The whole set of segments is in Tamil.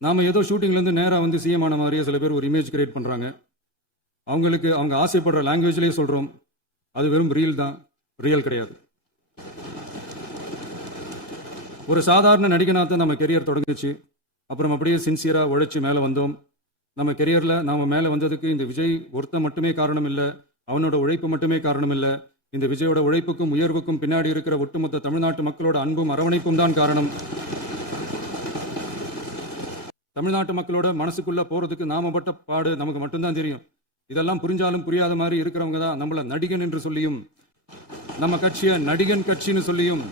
நாம ஏதோ ஷூட்டிங்லேருந்து நேராக வந்து சிஎம் ஆன மாதிரியே சில பேர் ஒரு இமேஜ் கிரியேட் பண்ணுறாங்க. அவங்களுக்கு அவங்க ஆசைப்படுற லாங்குவேஜ்லேயே சொல்கிறோம், அது வெறும் ரீல் தான், ரியல் கிடையாது. ஒரு சாதாரண நடிகனாக நம்ம கெரியர் தொடங்குச்சு. அப்புறம் அப்படியே சின்சியராக உழைச்சி மேலே வந்தோம். நம்ம கெரியரில் நாம் மேலே வந்ததுக்கு இந்த விஜய் ஒருத்தன் மட்டுமே காரணம் இல்லை, அவனோட உழைப்பு மட்டுமே காரணம் இல்லை. இந்த விஜயோட உழைப்புக்கும் உயர்வுக்கும் பின்னாடி இருக்கிற ஒட்டுமொத்த தமிழ்நாட்டு மக்களோட அன்பும் அரவணைப்பும் தான் காரணம். தமிழ்நாட்டு மக்களோட மனசுக்குள்ள போறதுக்கு நாம பட்ட பாடு நமக்கு மட்டும்தான் தெரியும். இதெல்லாம் புரிஞ்சாலும் புரியாத மாதிரி இருக்கிறவங்க தான் நம்மள நடிகன் என்று சொல்லியும், நம்ம கட்சியை நடிகன் கட்சின்னு சொல்லியும்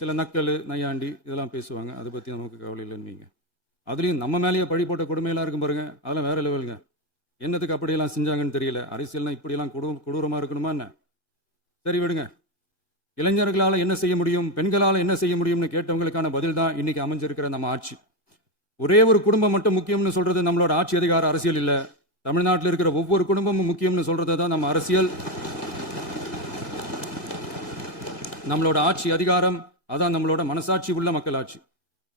சில நக்கல் நையாண்டி இதெல்லாம் பேசுவாங்க. அதை பத்தி நமக்கு கவலை இல்லைன்னு. அதுலயும் நம்ம மேலேயே பழி போட்ட கொடுமையெல்லாம் இருக்கும் பாருங்க, அதெல்லாம் வேற லெவலுங்க. என்னத்துக்கு அப்படியெல்லாம் செஞ்சாங்கன்னு தெரியல. அரசியல்னா இப்படியெல்லாம் கொடூரமா இருக்கணுமா என்ன? சரி விடுங்க. இளைஞர்களால என்ன செய்ய முடியும், பெண்களால என்ன செய்ய முடியும்னு கேட்டவங்களுக்கான பதில் தான் இன்னைக்கு அமைஞ்சிருக்கிற நம்ம ஆட்சி. ஒரே ஒரு குடும்பம் மட்டும் முக்கியம்னு சொல்றது நம்மளோட ஆட்சி அதிகார அரசியல் இல்ல. தமிழ்நாட்டில் இருக்கிற ஒவ்வொரு குடும்பமும் முக்கியம்னு சொல்றது தான் நம்ம அரசியல். நம்மளோட ஆட்சி அதிகாரம் அதான் நம்மளோட மனசாட்சி உள்ள மக்களாட்சி.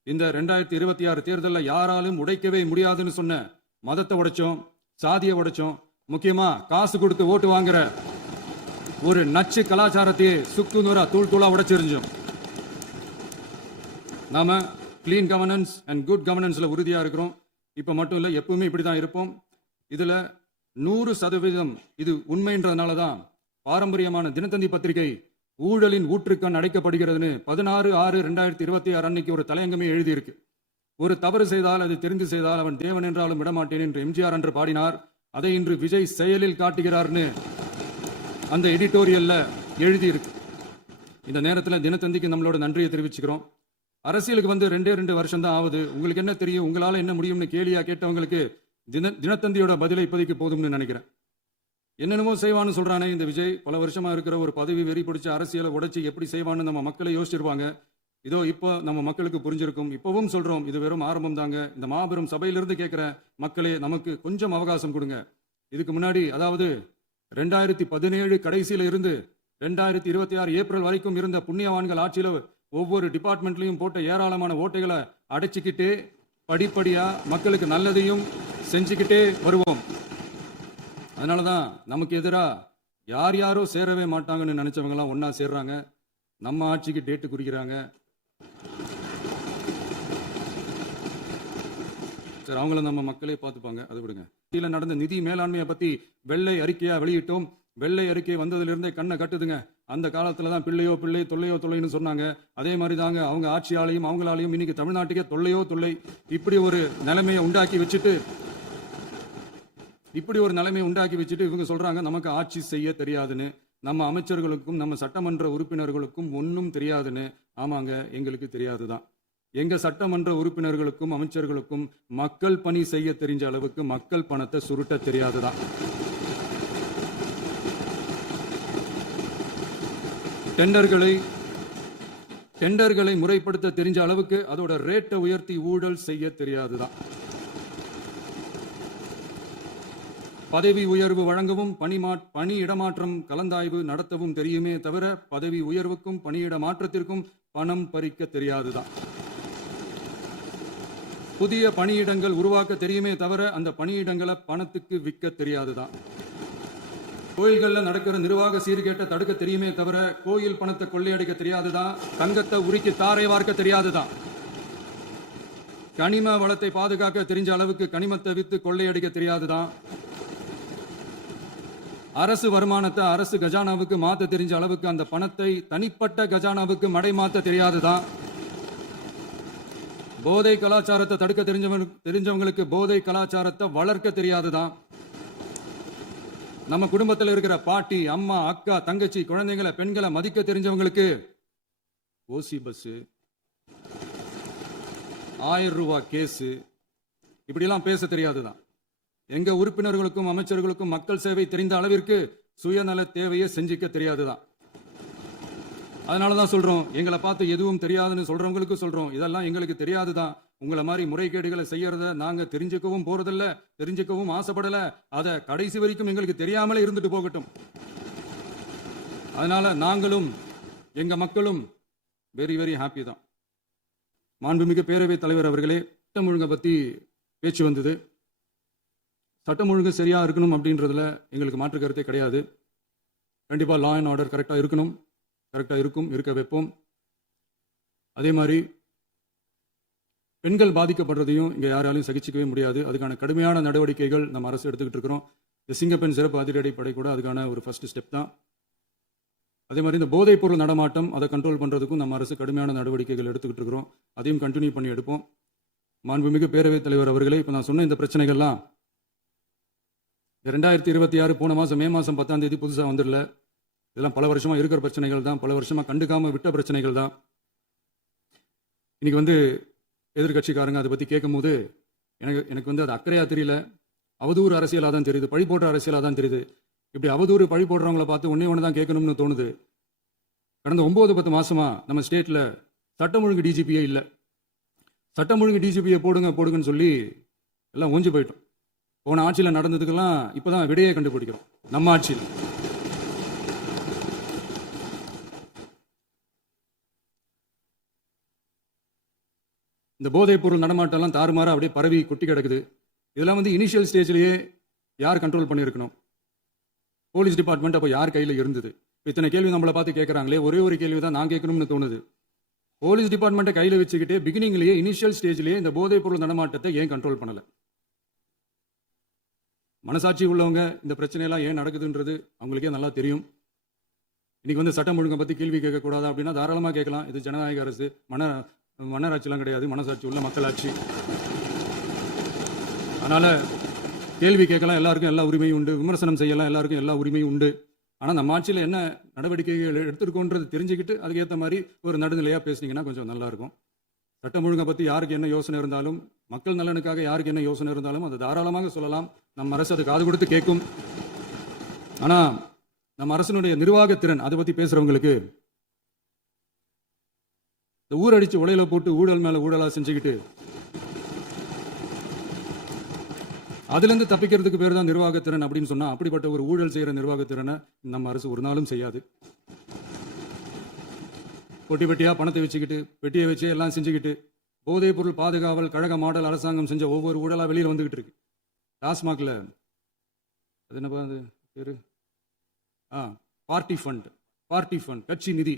இந்த 2026 தேர்தலில் யாராலும் உடைக்கவே முடியாதுன்னு சொன்ன மதத்தை உடைச்சோம், சாதியை உடைச்சோம், முக்கியமா காசு கொடுத்து ஓட்டு வாங்குற ஒரு நச்சு கலாச்சாரத்தையே சுக்கு நூறா தூள் தூளா உடைச்சிருந்தோம். நாம கிளீன் கவர்னன்ஸ் அண்ட் குட் கவர்னன்ஸ்ல உறுதியா இருக்கிறோம். இப்ப மட்டும் இல்ல, எப்பவுமே இப்படிதான் இருப்போம். இதுல 100% இது உண்மைன்றதுனால தான் பாரம்பரியமான தினத்தந்தி பத்திரிகை ஊழலின் ஊற்றுக்கண் அடைக்கப்படுகிறதுன்னு 16/6/2026 அன்னைக்கு ஒரு தலையங்கமே எழுதியிருக்கு. ஒரு தவறு செய்தால் அது தெரிந்து செய்தால் அவன் தேவன் என்றாலும் விடமாட்டேன் என்று எம்ஜிஆர் அன்று பாடினார். அதை இன்று விஜய் செயலில் காட்டுகிறார்னு அந்த எடிட்டோரியல்ல எழுதியிருக்கு. இந்த நேரத்தில் தினத்தந்திக்கு நம்மளோட நன்றியை தெரிவிச்சுக்கிறோம். அரசியலுக்கு வந்து 2 வருஷம் தான் ஆகுது. உங்களுக்கு என்ன தெரியும், உங்களால என்ன முடியும்னு கேலியா கேட்டவங்களுக்கு தினத்தந்தியோட பதிலை இப்போதைக்கு போதும்னு நினைக்கிறேன். என்னென்னமோ செய்வான்னு சொல்றானே இந்த விஜய், பல வருஷமா இருக்கிற ஒரு பதவி வெறி பிடிச்ச அரசியலை உடைச்சி எப்படி செய்வான்னு நம்ம மக்களை யோசிச்சிருப்பாங்க. இதோ இப்போ நம்ம மக்களுக்கு புரிஞ்சிருக்கும். இப்பவும் சொல்றோம், இது வெறும் ஆரம்பம் தாங்க. இந்த மாபெரும் சபையிலிருந்து கேட்கிற மக்களே, நமக்கு கொஞ்சம் அவகாசம் கொடுங்க. இதுக்கு முன்னாடி, அதாவது 2017 கடைசியில இருந்து 2026 ஏப்ரல் வரைக்கும் இருந்த புண்ணியவான்கள் ஆட்சியில ஒவ்வொரு டிபார்ட்மெண்ட்லையும் போட்ட ஏராளமான ஓட்டைகளை அடைச்சிக்கிட்டே படிப்படியா மக்களுக்கு நல்லதையும் செஞ்சுக்கிட்டே வருவோம். அதனாலதான் நமக்கு எதிராக யாரோ சேரவே மாட்டாங்கன்னு நினைச்சவங்க எல்லாம் ஒன்னா சேர்றாங்க. நம்ம ஆட்சிக்கு டேட்டு குறிக்கிறாங்க. சரி, அவங்கள நம்ம மக்களே பார்த்துப்பாங்க, அது விடுங்க. நடந்த நிதி மேலாண்மையை பத்தி வெள்ளை அறிக்கையா வெளியிட்டோம். வெள்ளை அறிக்கை வந்ததுல கண்ணை கட்டுதுங்க. அந்த காலத்துல தான் பிள்ளையோ பிள்ளை, தொல்லையோ தொல்லைன்னு சொன்னாங்க. அதே மாதிரி தாங்க அவங்க ஆட்சியாலையும் அவங்களாலையும் இன்னைக்கு தமிழ்நாட்டுக்கே தொல்லையோ தொல்லை. இப்படி ஒரு நிலைமையை உண்டாக்கி வச்சுட்டு இவங்க சொல்றாங்க நமக்கு ஆட்சி செய்ய தெரியாதுன்னு. நம்ம அமைச்சர்களுக்கும் நம்ம சட்டமன்ற உறுப்பினர்களுக்கும் ஒன்னும் தெரியாதுன்னு. ஆமாங்க, எங்களுக்கு தெரியாதுதான். எங்க சட்டமன்ற உறுப்பினர்களுக்கும் அமைச்சர்களுக்கும் மக்கள் பணி செய்ய தெரிஞ்ச அளவுக்கு மக்கள் பணத்தை சுருட்ட தெரியாதுதான். டெண்டர்களை முறைப்படுத்த தெரிஞ்ச அளவுக்கு அதோட ரேட்டை உயர்த்தி ஊழல் செய்ய தெரியாதுதான். பதவி உயர்வு வழங்கவும் பணி இடமாற்றம் கலந்தாய்வு நடத்தவும் தெரியுமே தவிர பதவி உயர்வுக்கும் பணியிட மாற்றத்திற்கும் பணம் பறிக்க தெரியாதுதான். புதிய பணியிடங்கள் உருவாக்க தெரியுமே தவிர அந்த பணியிடங்களை பணத்துக்கு விற்க தெரியாதுதான். கோயில்கள்ல நடக்கிற நிர்வாக சீர்கேட்டை தடுக்க தெரியுமே தவிர கோயில் பணத்தை கொள்ளையடிக்க தெரியாதுதான். தங்கத்தை உருக்கி தாரை வார்க்க தெரியாதுதான். கனிம வளத்தை பாதுகாக்க தெரிஞ்ச அளவுக்கு கனிமத்தை வித்து கொள்ளையடிக்க தெரியாதுதான். அரசு வருமானத்தை அரசு கஜானாவுக்கு மாத்த தெரிஞ்ச அளவுக்கு அந்த பணத்தை தனிப்பட்ட கஜானாவுக்கு மடை மாத்த தெரியாதுதான். போதை கலாச்சாரத்தை தடுக்க தெரிஞ்சவங்களுக்கு போதை கலாச்சாரத்தை வளர்க்க தெரியாதுதான். நம்ம குடும்பத்தில் இருக்கிற பாட்டி, அம்மா, அக்கா, தங்கச்சி, குழந்தைங்களை, பெண்களை மதிக்க தெரிஞ்சவங்களுக்கு ஓசி பஸ், 1000 ரூபாய் கேஸ், இப்படிலாம் பேச தெரியாதுதான். எங்க உறுப்பினர்களுக்கும் அமைச்சர்களுக்கும் மக்கள் சேவை தெரிந்த அளவிற்கு சுயநல தேவையை செஞ்சுக்க தெரியாதுதான். அதனாலதான் சொல்றோம், எங்களை பார்த்து எதுவும் தெரியாதுன்னு சொல்றவங்களுக்கு சொல்றோம், இதெல்லாம் எங்களுக்கு தெரியாதுதான். உங்களை மாதிரி முறைகேடுகளை செய்யறத நாங்க தெரிஞ்சுக்கவும் போறதில்ல, தெரிஞ்சுக்கவும் ஆசைப்படல. அத கடைசி வரைக்கும் எங்களுக்கு தெரியாமலே இருந்துட்டு போகட்டும். அதனால நாங்களும் எங்க மக்களும் வெரி வெரி ஹாப்பி தான். மாண்புமிகு பேரவைத் தலைவர் அவர்களே, சட்டம் ஒழுங்கை பத்தி பேச்சு வந்தது. சட்டம் ஒழுங்கு சரியா இருக்கணும் அப்படின்றதுல எங்களுக்கு மாற்று கருத்தே கிடையாது. கண்டிப்பா லா அண்ட் ஆர்டர் கரெக்டா இருக்கணும், கரெக்டா இருக்கும், இருக்க வைப்போம். அதே மாதிரி பெண்கள் பாதிக்கப்படுறதையும் இங்க யாராலையும் சகிச்சிக்கவே முடியாது. அதுக்கான கடுமையான நடவடிக்கைகள் நம்ம அரசு எடுத்துக்கிட்டு இருக்கிறோம். இந்த சிங்கப்பெண் சிறப்பு அதிரடிப்படை கூட அதுக்கான ஒரு ஃபர்ஸ்ட் ஸ்டெப் தான். அதே மாதிரி இந்த போதைப் பொருள் நடமாட்டம் அதை கண்ட்ரோல் பண்றதுக்கும் நம்ம அரசு கடுமையான நடவடிக்கைகள் எடுத்துக்கிட்டு இருக்கிறோம். அதையும் கண்டினியூ பண்ணி எடுப்போம். மாண்புமிகு பேரவைத் தலைவர் அவர்களே, இப்போ நான் சொன்ன இந்த பிரச்சனைகள்லாம் 2026 போன மாதம் மே மாதம் 10ஆம் தேதி புதுசாக வந்துடல. இதெல்லாம் பல வருஷமா இருக்கிற பிரச்சனைகள் தான், பல வருஷமா கண்டுக்காம விட்ட பிரச்சனைகள் தான். இன்னைக்கு எதிர்கட்சிக்காரங்க அதை பற்றி கேட்கும்போது எனக்கு அது அக்கறையா தெரியல, அவதூறு அரசியலாக தான் தெரியுது, பழி போடுற அரசியலாக தான் தெரியுது. இப்படி அவதூறு பழி போடுறவங்கள பார்த்து ஒன்று தான் கேட்கணும்னு தோணுது. கடந்த 9-10 மாசமா நம்ம ஸ்டேட்ல சட்டம் ஒழுங்கு டிஜிபியே இல்லை. சட்டம் ஒழுங்கு டிஜிபியை போடுங்கன்னு சொல்லி எல்லாம் ஓஞ்சு போயிட்டோம். போன ஆட்சியில் நடந்ததுக்கெல்லாம் இப்பதான் விடையை கண்டுபிடிக்கிறோம் நம்ம ஆட்சியில். இந்த போதைப் பொருள் நடமாட்டம் எல்லாம் தாறுமாறா அப்படியே பரவி கொட்டி கிடக்குது. இதெல்லாம் இனிஷியல் ஸ்டேஜ்லயே யார் கண்ட்ரோல் பண்ணியிருக்கணும்? போலீஸ் டிபார்ட்மெண்ட் அப்போ யார் கையில் இருந்தது? இத்தனை கேள்வி நம்மளை பார்த்து கேட்கறாங்களே, ஒரே ஒரு கேள்வி தான் நான் கேட்கணும்னு தோணுது. போலீஸ் டிபார்ட்மெண்ட்டை கையில் வச்சுக்கிட்டு பிகினிங்லேயே இனிஷியல் ஸ்டேஜ்லேயே இந்த போதைப் பொருள் நடமாட்டத்தை ஏன் கண்ட்ரோல் பண்ணல? மனசாட்சி உள்ளவங்க இந்த பிரச்சனையெல்லாம் ஏன் நடக்குதுன்றது அவங்களுக்கே நல்லா தெரியும். இன்னைக்கு சட்டம் ஒழுங்கை பற்றி கேள்வி கேட்கக்கூடாது அப்படின்னா தாராளமாக கேட்கலாம். இது ஜனநாயக அரசு, மன்னராட்சிலாம் கிடையாது, மனசாட்சி உள்ள மக்களாட்சி. அதனால கேள்வி கேட்கலாம், எல்லாருக்கும் எல்லா உரிமையும் உண்டு. விமர்சனம் செய்யலாம், எல்லாருக்கும் எல்லா உரிமையும் உண்டு. ஆனால் நம்ம ஆட்சியில் என்ன நடவடிக்கைகள் எடுத்திருக்கோன்றது தெரிஞ்சுக்கிட்டு அதுக்கேற்ற மாதிரி ஒரு நடுநிலையாக பேசுனீங்கன்னா கொஞ்சம் நல்லா இருக்கும். சட்டம் ஒழுங்கை பற்றி யாருக்கு என்ன யோசனை இருந்தாலும், மக்கள் நலனுக்காக யாருக்கு என்ன யோசனை இருந்தாலும் அதை தாராளமாக சொல்லலாம். நம்ம அரசு அது காது கொடுத்து கேட்கும். ஆனால் நம்ம அரசினுடைய நிர்வாகத்திறன் அதை பற்றி பேசுறவங்களுக்கு இந்த ஊரடிச்சு உலையில போட்டு ஊழல் மேல ஊழலா செஞ்சுக்கிட்டு அதுல இருந்து தப்பிக்கிறதுக்கு பேர் தான் நிர்வாகத்திறன் அப்படின்னு சொன்னா, அப்படிப்பட்ட ஒரு ஊழல் செய்யற நிர்வாகத்திறனை நம்ம அரசு ஒரு நாளும் செய்யாது. பொட்டி பெட்டியா பணத்தை வச்சுக்கிட்டு, பெட்டியை வச்சு எல்லாம் செஞ்சுக்கிட்டு, போதைப் பொருள் பாதுகாவல் கழக மாடல் அரசாங்கம் செஞ்ச ஒவ்வொரு ஊழலா வெளியில வந்துகிட்டு இருக்கு. டாஸ்மாக்ல அது என்ன பேரு, பார்ட்டி ஃபண்ட் கட்சி நிதி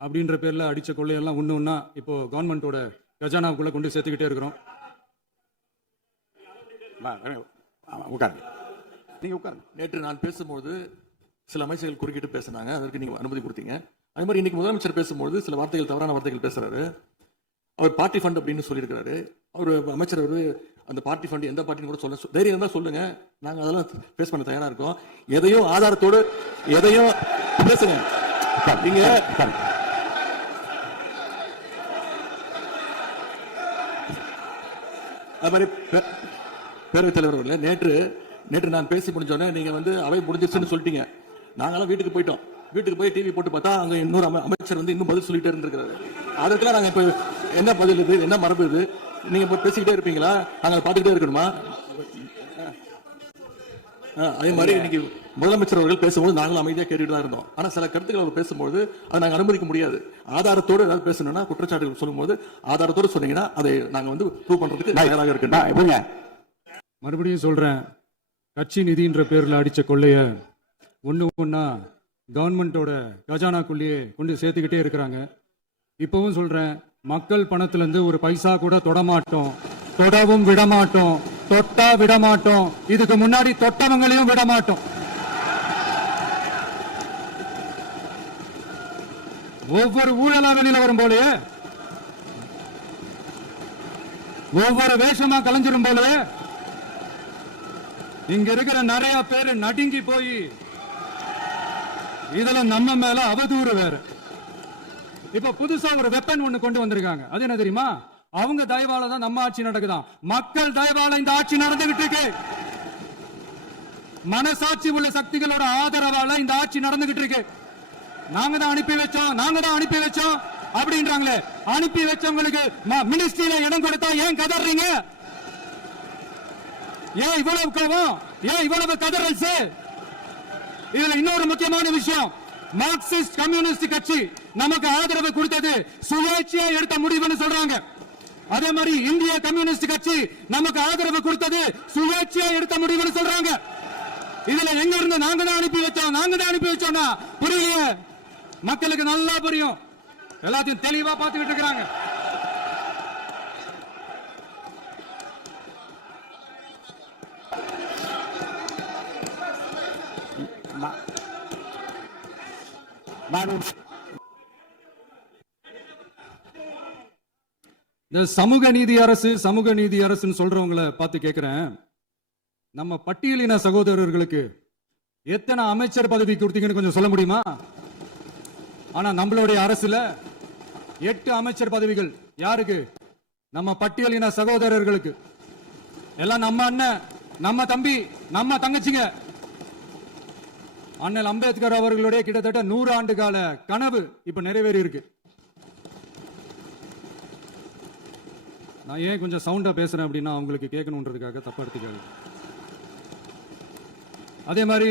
அப்படின்ற பேர்ல அடிச்ச கொள்ளையெல்லாம் ஒண்ணா இப்போ கவர்மெண்டோட கஜானாவுக்குள்ள கொண்டு சேர்த்துக்கிட்டே இருக்கிறோம். நேற்று நான் பேசும்போது சில அமைச்சர்கள் குறுக்கிட்டு பேசினாங்க, அதற்கு நீங்க அனுமதி கொடுத்தீங்க. அதே மாதிரி இன்னைக்கு முதலமைச்சர் பேசும்போது சில வார்த்தைகள், தவறான வார்த்தைகள் பேசுறாரு. அவர் பார்ட்டி ஃபண்ட் அப்படின்னு சொல்லியிருக்கிறாரு. அவர் அமைச்சர் அந்த பார்ட்டி ஃபண்ட் எந்த பார்ட்டின்னு கூட சொல்ல தைரியம் இருந்தா சொல்லுங்க, நாங்க அதெல்லாம் பேஸ் பண்ண தயாரா இருக்கோம். எதையும் ஆதாரத்தோடு எதையும் பேசுங்க. நீங்க அது மாதிரி பேரவைத் தலைவர் அவர்களே, நேற்று நான் பேசி முடிஞ்சோடனே நீங்க அவை முடிஞ்சிருச்சுன்னு சொல்லிட்டீங்க. நாங்களாம் வீட்டுக்கு போயிட்டோம். வீட்டுக்கு போய் டிவி போட்டு பார்த்தா அங்க இன்னொரு அமைச்சர் இன்னும் பதில் சொல்லிட்டே இருந்திருக்கிறாரு. அதற்கெல்லாம் நாங்க இப்ப என்ன பதில் இது, என்ன மரபு இது? நீங்க இப்ப பேசிக்கிட்டே இருப்பீங்களா? நாங்க பார்த்துக்கிட்டே இருக்கணுமா? அதே மாதிரி இன்னைக்கு முதலமைச்சர் அவர்கள் பேசும்போது நாங்களும் அமைதியாக கேட்டுட்டு தான் இருந்தோம். ஆனா சில கருத்துக்கள் அவர் பேசும்போது அதை நாங்க அனுமதிக்க முடியாது. ஆதாரத்தோடு ஏதாவது பேசணும்னா, குற்றச்சாட்டுகள் சொல்லும்போது ஆதாரத்தோடு சொன்னீங்கன்னா அதை நாங்க ப்ரூவ் பண்றதுக்கு தயாராக இருக்கேன். மறுபடியும் சொல்றேன், கட்சி நிதின்ற பேர்ல அடிச்ச கொள்ளைய ஒண்ணா கவர்மெண்டோட கஜானாக்குள்ளேயே கொண்டு சேர்த்துக்கிட்டே இருக்கிறாங்க. இப்பவும் சொல்றேன், மக்கள் பணத்துல இருந்து ஒரு பைசா கூட தொடமாட்டோம், தொடவும் விடமாட்டோம், தொட்டா விடமாட்டோம், இதுக்கு முன்னாடி தொட்டவங்களையும் விடமாட்டோம். ஒவ்வொரு ஊழலா வெளியில வரும் போலயே, ஒவ்வொரு வேஷமா கலைஞ்சிரும் போலயே இங்க இருக்கிற நிறைய பேரு நடுங்கி போய் இதுல நம்ம மேல அவதூறு வேற. இப்ப புதுசா ஒரு வெப்பன் ஒண்ணு கொண்டு வந்திருக்காங்க. அது என்ன தெரியுமா? அவங்க தயவால தான் நம்ம ஆட்சி நடக்குதான். மக்கள் தயவால இந்த ஆட்சி நடந்துகிட்டு இருக்கு. மனசாட்சி உள்ள சக்திகளோட ஆதரவால இந்த ஆட்சி நடந்துகிட்டு இருக்கு. நாங்க தான் அனுப்பி வச்சோம் அப்படின்றாங்களே. அனுப்பி வச்சவங்களுக்கு மினிஸ்ட்ரியில இடம் கொடுத்தா ஏன் கதறீங்க? ஏன் இவ்வளவு கோவம்? ஏன் இவ்வளவு கதறல்? இதுல இன்னொரு முக்கியமான விஷயம், மார்க்சிஸ்ட் கம்யூனிஸ்ட் கட்சி நமக்கு ஆதரவு கொடுத்தது சுயேட்சையா எடுத்த முடிவுன்னு சொல்றாங்க. அதே மாதிரி இந்திய கம்யூனிஸ்ட் கட்சி நமக்கு ஆதரவு கொடுத்தது சுயேட்சையா எடுத்த முடிவுன்னு சொல்றாங்க. இதுல எங்க இருந்து நாங்க தான் அனுப்பி வச்சோம்னா புரியலையே. மக்களுக்கு நல்லா புரியும், எல்லாத்தையும் தெளிவா பார்த்துக்கிட்டு இருக்கிறாங்க. இந்த சமூக நீதி அரசுன்னு சொல்றவங்களை பார்த்து கேட்கிறேன், நம்ம பட்டியலின சகோதரர்களுக்கு எத்தனை அமைச்சர் பதவி கொடுத்தீங்கன்னு கொஞ்சம் சொல்ல முடியுமா? ஆனா நம்மளுடைய அரசுல 8 அமைச்சர் பதவிகள் யாருக்கு? நம்ம பட்டியலின சகோதரர்களுக்கு. எல்லாம் நம்ம அண்ணன், நம்ம தம்பி, நம்ம தங்கச்சிங்க. அண்ணல் அம்பேத்கர் அவர்களுடைய கிட்டத்தட்ட 100 ஆண்டு கால கனவு இப்ப நிறைவேறி இருக்கு. நான் ஏன் கொஞ்சம் சவுண்டா பேசுறேன் அப்படின்னா அவங்களுக்கு கேட்கணுன்றதுக்காக, தப்பா எடுத்துக்காது. அதே மாதிரி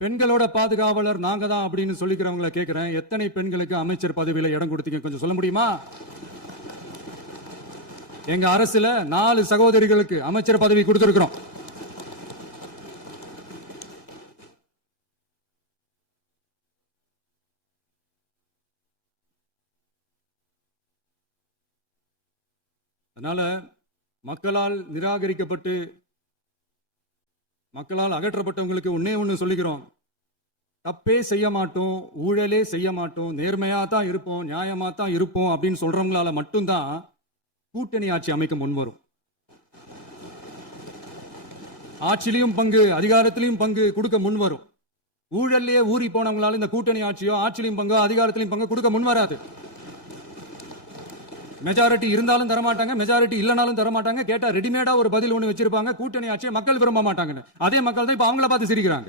பெண்களோட பாதுகாவலர் நாங்க தான் அப்படின்னு சொல்லிக்கிறவங்களை கேட்கிறேன், எத்தனை பெண்களுக்கு அமைச்சர் பதவியில இடம் கொடுத்தீங்க கொஞ்சம் சொல்ல முடியுமா? எங்க அரசுல 4 சகோதரிகளுக்கு அமைச்சர் பதவி கொடுத்திருக்கிறோம். அதனால மக்களால் நிராகரிக்கப்பட்டு மக்களால் அகற்றப்பட்டவங்களுக்கு ஒண்ணு சொல்லிக்கிறோம், தப்பே செய்ய மாட்டோம், ஊழலே செய்ய மாட்டோம், நேர்மையா தான் இருப்போம், நியாயமா தான் இருப்போம் அப்படின்னு சொல்றவங்களால மட்டும்தான் கூட்டணி ஆட்சி அமைக்க முன்வரும். ஆட்சியிலையும் பங்கு, அதிகாரத்திலையும் பங்கு கொடுக்க முன்வரும். ஊழல்லையே ஊறி போனவங்களால இந்த கூட்டணி ஆட்சியோ ஆட்சியிலையும் பங்கு அதிகாரத்திலையும் பங்கு கொடுக்க முன்வராது. மெஜாரிட்டி இருந்தாலும் தரமாட்டாங்க, மெஜாரிட்டி இல்லைனாலும் தரமாட்டாங்க. கேட்டா ரெடிமேடா ஒரு பதில் ஒண்ணு வச்சிருப்பாங்க, கூட்டணி ஆட்சியை மக்கள் விரும்ப மாட்டாங்கன்னு. அதே மக்கள் தான் இப்ப அவங்கள பார்த்து சிரிக்கிறாங்க.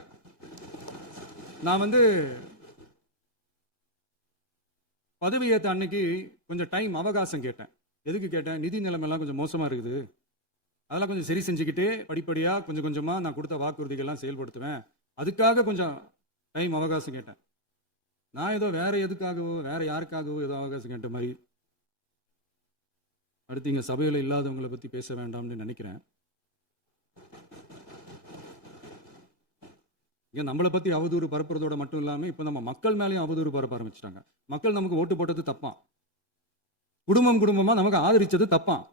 நான் பதவி ஏத்த அன்னைக்கு கொஞ்சம் டைம் அவகாசம் கேட்டேன். எதுக்கு கேட்டேன்? நிதி நிலைமை எல்லாம் கொஞ்சம் மோசமா இருக்குது, அதெல்லாம் கொஞ்சம் சரி செஞ்சுக்கிட்டு படிப்படியா கொஞ்சம் கொஞ்சமா நான் கொடுத்த வாக்குறுதிகள்லாம் செயல்படுத்துவேன், அதுக்காக கொஞ்சம் டைம் அவகாசம் கேட்டேன். நான் ஏதோ வேற எதுக்காகவோ வேற யாருக்காகவோ ஏதோ அவகாசம் கேட்ட மாதிரி. அடுத்து இங்க சபையில இல்லாதவங்களை பத்தி பேச வேண்டாம்னு நினைக்கிறேன். இங்க நம்மளை பத்தி அவதூறு பரப்புறதோட மட்டும் இல்லாம இப்ப நம்ம மக்கள் மேலேயும் அவதூறு பரப்ப ஆரம்பிச்சிட்டாங்க. மக்கள் நமக்கு ஓட்டு போட்டது தப்பான், குடும்பமா நமக்கு ஆதரிச்சது தப்பான்.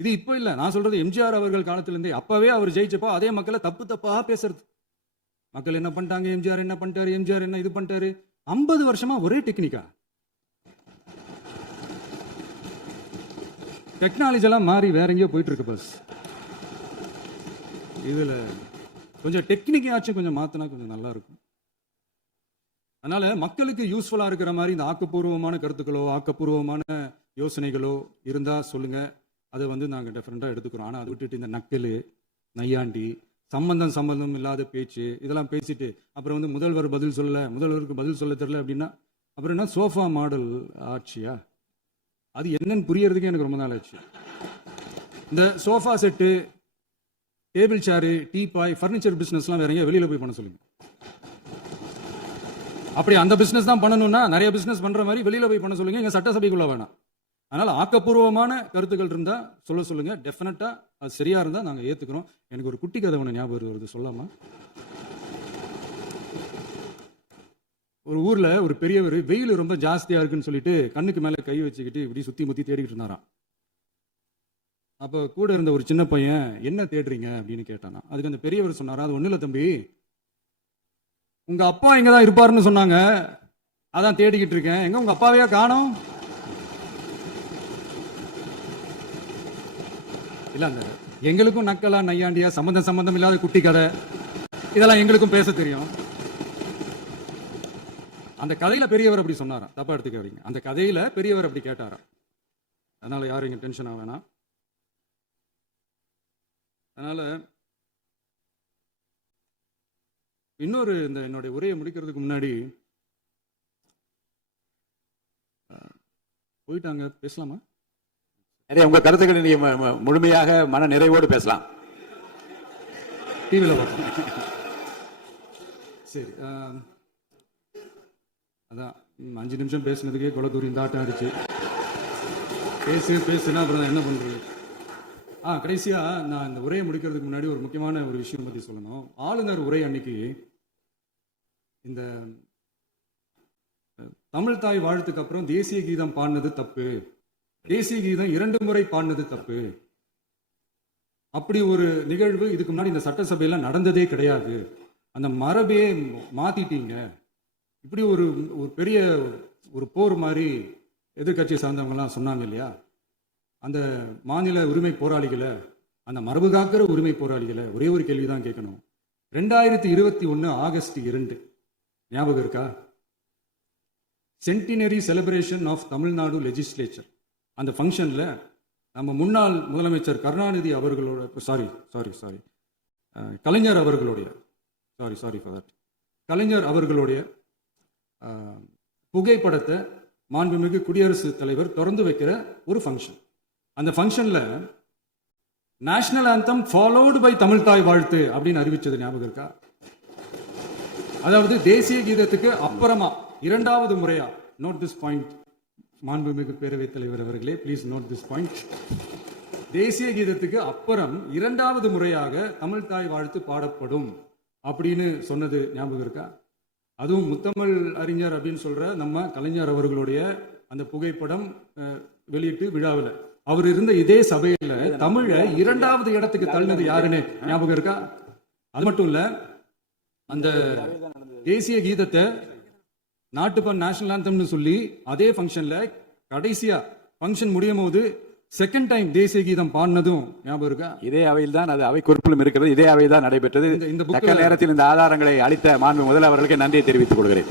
இது இப்ப இல்ல, நான் சொல்றது எம்ஜிஆர் அவர்கள் காலத்திலிருந்தே. அப்பவே அவர் ஜெயிச்சப்போ அதே மக்களை தப்பா பேசுறது. மக்கள் என்ன பண்ணிட்டாங்க, எம்ஜிஆர் என்ன பண்ணிட்டாரு, எம்ஜிஆர் என்ன இது பண்ணிட்டாரு. 50 வருஷமா ஒரே டெக்னிக்கா. டெக்னாலஜி எல்லாம் மாறி வேற எங்கேயோ போயிட்டு இருக்கு. பஸ் இதுல கொஞ்சம் டெக்னிக்காச்சும் கொஞ்சம் மாத்தினா கொஞ்சம் நல்லா இருக்கும். அதனால மக்களுக்கு யூஸ்ஃபுல்லா இருக்கிற மாதிரி இந்த ஆக்கப்பூர்வமான கருத்துக்களோ ஆக்கப்பூர்வமான யோசனைகளோ இருந்தா சொல்லுங்க, அதை நாங்க டிஃபரெண்டா எடுத்துக்கிறோம். ஆனா அதை விட்டுட்டு இந்த நக்கல் நையாண்டி சம்பந்தம் இல்லாத பேச்சு இதெல்லாம் பேசிட்டு அப்புறம் முதல்வருக்கு பதில் சொல்ல தெரியல அப்படின்னா அப்புறம் என்ன சோஃபா மாடல் ஆட்சியா? அது என்னன்னு புரியறதுக்கே எனக்கு ரொம்ப நாள் ஆச்சு. இந்த sofa set, table chair, teapoy, furniture பிசினஸ்லாம் வேற எங்கேயா வெளியில போய் பண்ண சொல்லுங்க. அப்படி அந்த பிசினஸ் தான் பண்ணணும்னா நிறைய பிசினஸ் பண்ற மாதிரி வெளியில போய் பண்ண சொல்லுங்க, எங்க சட்டசபைக்குள்ள வேணாம். அதனால ஆக்கப்பூர்வமான கருத்துக்கள் இருந்தா சொல்லுங்க, டெஃபினட்டா அது சரியா இருந்தா நாங்க ஏத்துக்கிறோம். எனக்கு ஒரு குட்டி கதை ஒன்று ஞாபகம் வருது, சொல்லாமா? ஒரு ஊர்ல ஒரு பெரியவர் வெயில் ரொம்ப ஜாஸ்தியா இருக்குன்னு சொல்லிட்டு கண்ணுக்கு மேல கை வச்சுக்கிட்டு இப்படி சுத்தி முத்தி தேடிக்கிட்டு இருந்தாராம். அப்ப கூட இருந்த ஒரு சின்ன பையன், என்ன தேடுறீங்க அப்படின்னு கேட்டானா. அதுக்கு அந்த பெரியவர் சொன்னாரா, அது ஒண்ணு இல்ல தம்பி, உங்க அப்பா எங்கதான் இருப்பாருன்னு சொன்னாங்க, அதான் தேடிக்கிட்டு இருக்கேன். எங்க உங்க அப்பாவையா காணோம்? இல்ல அந்த எங்களுக்கும் நக்கலா நையாண்டியா சம்பந்தம் இல்லாத குட்டி கதை இதெல்லாம் எங்களுக்கும் பேச தெரியும். அந்த கதையில பெரியவர் அப்படி சொன்னாரா, தப்பா எடுத்துக்காதீங்க. அந்த கதையில பெரியவர் அப்படி கேட்டாரா. அதனால யாரும் இங்க டென்ஷன் ஆக வேணாம். அதனால இன்னொரு இந்த என்னுடைய உரையை முடிக்கிறதுக்கு முன்னாடி போயிட்டாங்க, பேசலாமா? நிறைய உங்க கருத்துக்களை நீங்க முழுமையாக மன நிறைவோடு பேசலாம். டிவியில் பார்ப்போம். சரி, அதான் 5 நிமிஷம் பேசுனதுக்கே கொலை தூரி தாட்டம் அடிச்சு. பேசுனா அப்புறம் நான் என்ன பண்றது? கடைசியா நான் இந்த உரையை முடிக்கிறதுக்கு முன்னாடி ஒரு முக்கியமான ஒரு விஷயம் பத்தி சொல்லணும். ஆளுநர் உரை அன்னைக்கு இந்த தமிழ் தாய் வாழ்த்துக்கு அப்புறம் தேசிய கீதம் பாடினது தப்பு, தேசிய கீதம் 2 முறை பாடினது தப்பு, அப்படி ஒரு நிகழ்வு இதுக்கு முன்னாடி இந்த சட்டசபையில நடந்ததே கிடையாது, அந்த மரபே மாத்திட்டீங்க, இப்படி ஒரு ஒரு பெரிய ஒரு போர் மாதிரி எதிர்கட்சியை சார்ந்தவங்கலாம் சொன்னாங்க இல்லையா? அந்த மாநில உரிமை போராளிகளை, அந்த மரபு காக்கிற உரிமை போராளிகளை ஒரே ஒரு கேள்விதான் கேட்கணும். 2021 ஆகஸ்ட் 2 ஞாபகம் இருக்கா? Centenary celebration of Tamil Nadu legislature. அந்த ஃபங்க்ஷன்ல நம்ம முன்னாள் முதலமைச்சர் கருணாநிதி அவர்களோட கலைஞர் அவர்களுடைய கலைஞர் அவர்களுடைய புகைப்படத்தை மாண்புமிகு குடியரசுத் தலைவர் திறந்து வைக்கிற ஒரு ஃபங்க்ஷன். அந்த ஃபங்க்ஷன்ல national anthem followed by Tamil Thai Vazhthu அப்படின்னு அறிவிச்சது ஞாபகம் இருக்கா? அதாவது தேசிய கீதத்துக்கு அப்புறமா 2வது முறையா, நோட் திஸ் பாயிண்ட் மாண்புமிகு பேரவைத் தலைவர் அவர்களே, ப்ளீஸ் நோட் திஸ் பாயிண்ட். தேசிய கீதத்துக்கு அப்புறம் 2வது முறையாக தமிழ் தாய் வாழ்த்து பாடப்படும் அப்படின்னு சொன்னது ஞாபகம் இருக்கா? அதுவும் முத்தமிழ் அறிஞர் அப்படின்னு சொல்ற நம்ம கலைஞர் அவர்களுடைய அந்த புகைப்படம் வெளியிட்டு விழாவில் அவர் இருந்த இதே சபையில தமிழை 2வது இடத்துக்கு தள்ளினது யாருன்னு ஞாபகம் இருக்கா? அது மட்டும் இல்ல, அந்த தேசிய கீதத்தை நாட்டுப்பண் நேஷனல் ஆந்தம்னு சொல்லி அதே ஃபங்க்ஷன்ல கடைசியா ஃபங்க்ஷன் முடியும் போது செகண்ட் டைம் தேசிய கீதம் பாடினதும் ஞாபகம் இருக்கா? இதே அவையில் தான், அது அவை குறிப்பிலும் இருக்கிறது, இதே அவை தான் நடைபெற்றது. இந்த தக்க நேரத்தில் இந்த ஆதாரங்களை அளித்த மாண்பு முதல்வர் அவர்களுக்கு நன்றியை தெரிவித்துக் கொள்கிறேன்.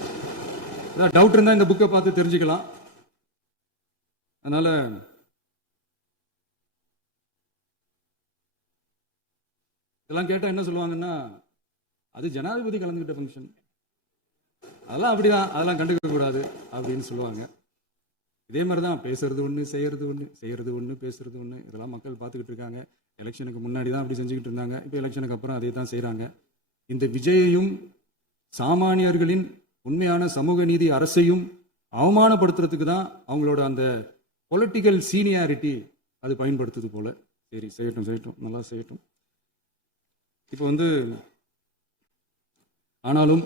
டவுட் இருந்தா இந்த புக்கை பார்த்து தெரிஞ்சுக்கலாம். அதனால இதெல்லாம் கேட்டா என்ன சொல்லுவாங்கன்னா, அது ஜனாதிபதி கலந்துகிட்ட ஃபங்க்ஷன், அதெல்லாம் அப்படிதான், அதெல்லாம் கண்டுக்க கூடாது அப்படின்னு சொல்லுவாங்க. இதே மாதிரி தான் பேசுறது ஒன்று, செய்யறது ஒன்று, பேசுறது ஒன்று. இதெல்லாம் மக்கள் பார்த்துக்கிட்டு இருக்காங்க. எலெக்ஷனுக்கு முன்னாடி தான் அப்படி செஞ்சுக்கிட்டு இருந்தாங்க, இப்போ எலெக்ஷனுக்கு அப்புறம் அதே தான் செய்கிறாங்க. இந்த விஜயையும் சாமானியர்களின் உண்மையான சமூக நீதி அரசையும் அவமானப்படுத்துறதுக்கு தான் அவங்களோட அந்த பொலிட்டிக்கல் சீனியாரிட்டி அது பயன்படுத்துது போல. சரி, செய்யட்டும், நல்லா செய்யட்டும். இப்போ ஆனாலும்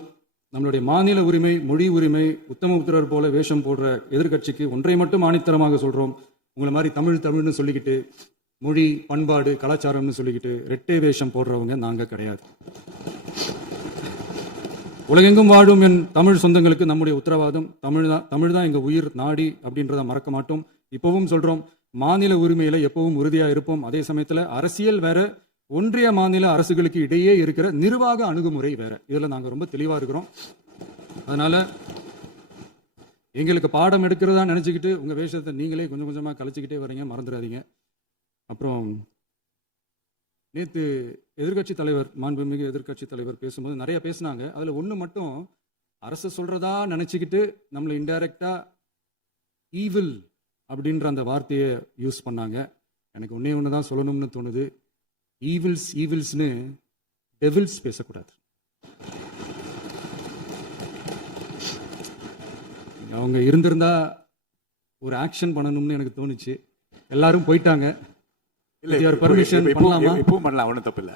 நம்மளுடைய மாநில உரிமை, மொழி உரிமை, உத்தமபுத்திரர் போல வேஷம் போடுற எதிர்கட்சிக்கு ஒன்றை மட்டும் ஆணித்தரமாக சொல்றோம். உங்களை மாதிரி தமிழ்னு சொல்லிக்கிட்டு, மொழி, பண்பாடு, கலாச்சாரம்னு சொல்லிக்கிட்டு ரெட்டை வேஷம் போடுறவங்க நாங்க கிடையாது. உலகெங்கும் வாழும் என் தமிழ் சொந்தங்களுக்கு நம்முடைய உத்தரவாதம் தமிழ் தான் எங்க உயிர் நாடி அப்படின்றத மறக்க மாட்டோம். இப்பவும் சொல்றோம், மாநில உரிமையில எப்பவும் உறுதியா இருப்போம். அதே சமயத்துல அரசியல் வேற, ஒன்றிய மாநில அரசுகளுக்கு இடையே இருக்கிற நிர்வாக அணுகுமுறை வேற. இதுல நாங்க ரொம்ப தெளிவா இருக்கிறோம். அதனால எங்களுக்கு பாடம் எடுக்கிறதா நினைச்சுக்கிட்டு உங்க வேஷத்தை நீங்களே கொஞ்சம் கொஞ்சமா கலைச்சிக்கிட்டே வரீங்க, மறந்துடாதீங்க. அப்புறம் நேத்து எதிர்கட்சி தலைவர், மாண்புமிகு எதிர்கட்சி தலைவர் பேசும்போது நிறைய பேசினாங்க. அதுல ஒண்ணு மட்டும் அரசு சொல்றதா நினைச்சுக்கிட்டு நம்மளை இன்டைரக்டா ஈவில் அப்படின்ற அந்த வார்த்தையை யூஸ் பண்ணாங்க. எனக்கு ஒண்ணுதான் சொல்லணும்னு தோணுது. ஈவில்ஸ்னு டெவில்ஸ் பேசக்கூடாது. அவங்க இருந்திருந்தா ஒரு ஆக்ஷன் பண்ணணும்னு எனக்கு தோணுச்சு. எல்லாரும் போயிட்டாங்க. பர்மிஷன் பண்ணலாமா? இப்பவும் பண்ணலாம், ஒன்றும் தப்பு இல்லை.